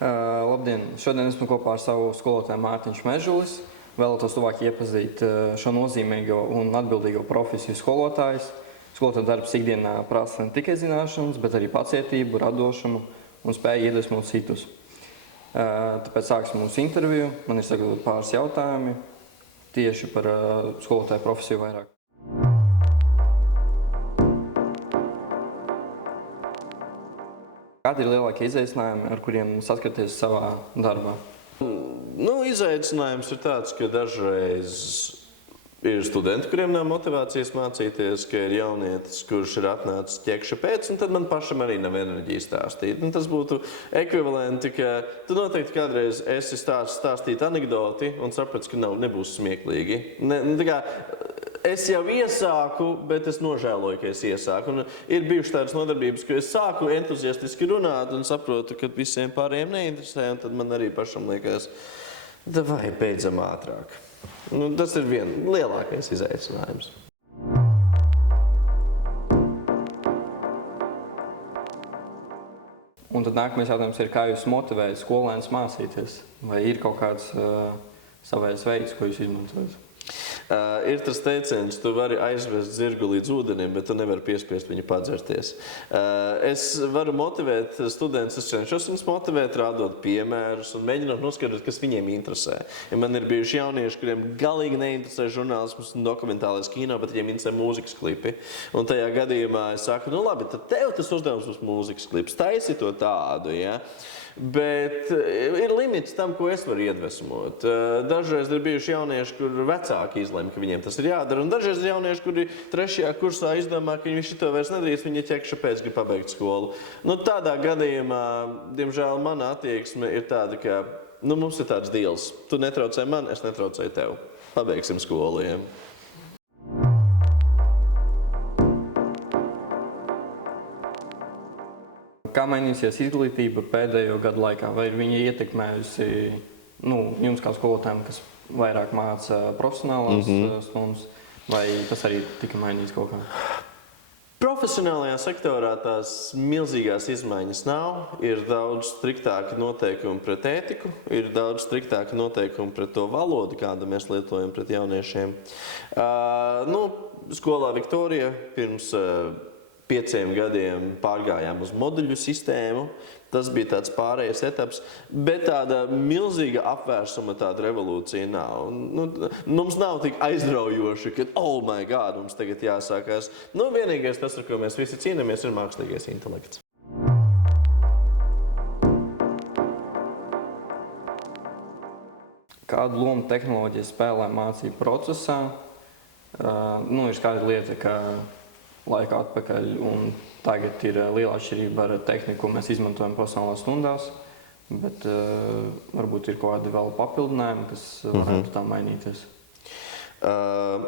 Labdien! Šodien esmu kopā ar savu skolotāju Mārtiņš Mežulis. Vēlētos tuvāk iepazīt šo nozīmīgo un atbildīgo profesiju skolotājs. Skolotāja darbs ikdienā prasa ne tikai zināšanas, bet arī pacietību, radošumu un spēju iedvesmot citus. Tāpēc sāksim mūsu interviju. Man ir sagatavot pāris jautājumi tieši par skolotāju profesiju vairāk. Kādi ir lielākie izaicinājumi, ar kuriem saskaties savā darbā? Izaicinājums ir tāds, ka dažreiz ir studenti, kuriem nav motivācijas mācīties, ka ir jaunietis, kurš ir atnācis ķekša pēc, un tad man pašam arī nav enerģijas stāstīt. Tas būtu ekvivalenti, ka tu noteikti kādreiz esi stāstīt anekdoti un saprats, ka nebūs smieklīgi. Es jau iesāku, bet es nožēloju, ka es iesāku. Un ir bijušas tādas nodarbības, ka es sāku entuziastiski runāt un saprotu, ka visiem pārējiem neinteresē, un tad man arī pašam liekas, vai beidzam ātrāk. Tas ir lielākais izaicinājums. Un tad nākamais jautājums ir, kā jūs motivējat skolēnus mācīties? Vai ir kaut kāds savējs veids, ko jūs izmantojat? Ir tas teiciens, tu vari aizvest zirgu līdz ūdenim, bet tu nevari piespiest viņu padzerties. Es varu motivēt studentus, es cenšos viņus motivēt, rādot piemērus un mēģinot noskaidrot, kas viņiem interesē. Ja man ir bijuši jaunieši, kuriem galīgi neinteresē žurnālisms un dokumentālais kino, bet viņiem interesē mūzikas klipi. Un tajā gadījumā es saku, labi, tad tev tas uzdevums būs mūzikas klips, taisi to tādu, ja? Bet ir limits tam, ko es varu iedvesmot. Dažreiz ir bijuši jaunieši, kur vecāki izlemj, ka viņiem tas ir jādara, un dažreiz ir jaunieši, kuri 3. kursā izdomā, ka viņi šito vairs nedarīs, viņi ķekša pēc grib pabeigt skolu. Tādā gadījumā, diemžēl, mana attieksme ir tāda, ka mums ir tāds deals. Tu netraucē man, es netraucēju tev. Pabeigsim skolu, ja? Kā mainīsies izglītība pēdējo gadu laikā? Vai ir viņa ietekmējusi jums kā skolotājiem, kas vairāk māca profesionālās stundas, vai tas arī tika mainīts kaut kā? Profesionālajā sektorā tās milzīgās izmaiņas nav. Ir daudz striktāki noteikumi pret ētiku, ir daudz striktāki noteikumi pret to valodu, kādu mēs lietojam pret jauniešiem. Skolā Viktorija pirms 5 gadiem pārgājām uz moduļu sistēmu. Tas bija tāds pārējais etaps, bet tāda milzīga apvērsuma, tāda revolūcija nav. Mums nav tik aizraujoši, ka, oh my God, mums tagad jāsākās. Vienīgais tas, ar ko mēs visi cīnāmies, ir mākslīgais intelekts. Kādu lomu tehnoloģija spēlē mācību procesā? Ir skaidra lieta, ka laikā atpakaļ, un tagad ir liela atšķirība ar tehniku, ko mēs izmantojam profesionālās stundās, bet varbūt ir kaut kādi vēl papildinājumi, kas varētu tā mainīties.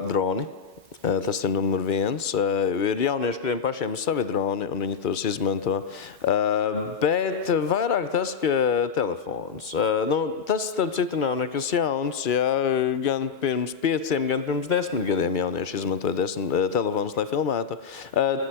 Droni. Tas ir numur 1. Ir jaunieši, kuriem pašiem ir savi droni, un viņi tos izmanto. Bet vairāk tas, ka telefons. Tas, starp citu, nav nekas jauns. Ja? Gan pirms 5, gan pirms 10 gadiem jaunieši izmantoja telefonus, lai filmētu.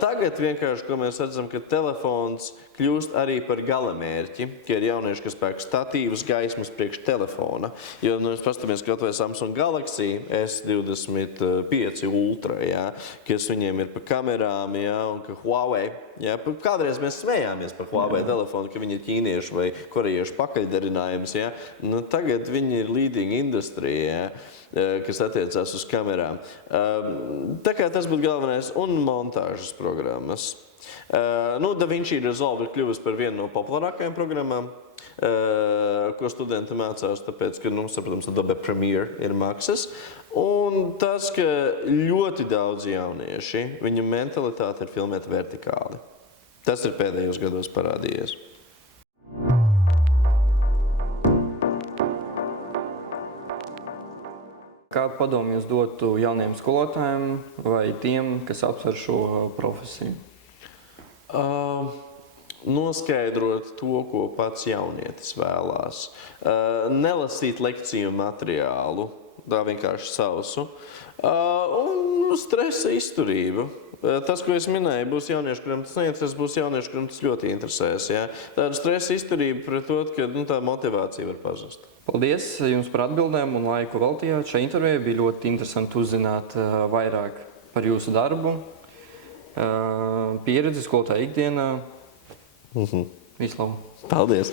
Tagad vienkārši, ko mēs redzam, ka telefons kļūst arī par galamērķi, ka ir jaunieši, kas pērk statīvus gaismas priekš telefona. Jo, mēs pastamies kaut vai Samsung Galaxy S25 Ultra, ja, kas viņiem ir pa kamerām, ja, un ka Huawei. Ja, kādreiz mēs smējāmies par Huawei telefonu, ka viņi ir ķīniešu vai korejiešu pakaļdarinājums. Ja. Tagad viņi ir leading industrija, ja, kas attiecās uz kamerām. Tā kā tas būtu galvenais, un montāžas programmas. DaVinci Resolve ir kļuvusi par vienu no populārākajām programmām, ko studenti mācās, tāpēc, ka, protams, Adobe Premiere ir maksas. Un tas, ka ļoti daudz jaunieši, viņu mentalitāte ir filmēt vertikāli. Tas ir pēdējos gados parādījies. Kādu padomu jūs dotu jauniem skolotājiem vai tiem, kas apsver šo profesiju? Noskaidrot to, ko pats jaunietis vēlās. Nelasīt lekciju materiālu, tā vienkārši sausu. Un stresa izturība. Tas, ko es minēju, būs jaunieši, kuriem tas neinteresēs, būs jaunieši, kuriem tas ļoti interesēs. Ja? Tāda stresa izturība pret to, ka tā motivācija var pazust. Paldies jums par atbildēm un laiku veltījāt šai intervijai. Bija ļoti interesanti uzzināt vairāk par jūsu darbu, pieredzi skolotāja ikdienā. Vislabāk! Paldies!